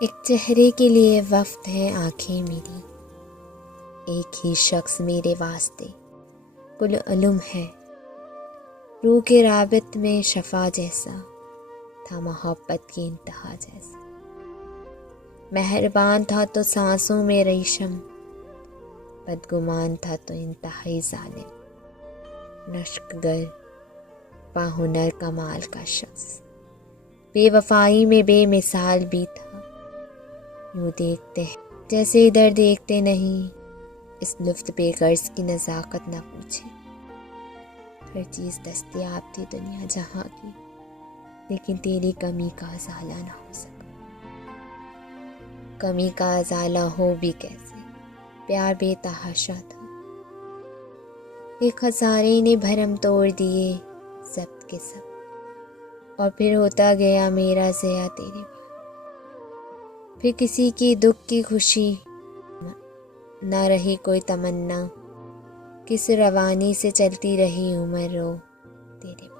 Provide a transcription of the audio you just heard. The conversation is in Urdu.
ایک چہرے کے لیے وقت ہیں آنکھیں میری، ایک ہی شخص میرے واسطے کل علم ہے، روح کے رابط میں شفا جیسا تھا محبت کی انتہا جیسا، مہربان تھا تو سانسوں میں ریشم، بدگمان تھا تو انتہائی ظالم، نشک گر باہنر کمال کا شخص، بے وفائی میں بے مثال بھی تھا، یوں دیکھتے ہیں جیسے ادھر دیکھتے نہیں، اس لفت بے غرض کی نزاکت نہ پوچھے، ہر چیز دستیاب تھی دنیا جہاں کی، لیکن تیری کمی کا ازالہ نہ ہو سکا، کمی کا ازالہ ہو بھی کیسے، پیار بے تحاشا تھا، ایک ہزارے نے بھرم توڑ دیے سب کے سب، اور پھر ہوتا گیا میرا ضیاء تیرے بعد، پھر کسی کی دکھ کی خوشی نہ رہی کوئی تمنا، کس روانی سے چلتی رہی عمر رو تیرے بعد۔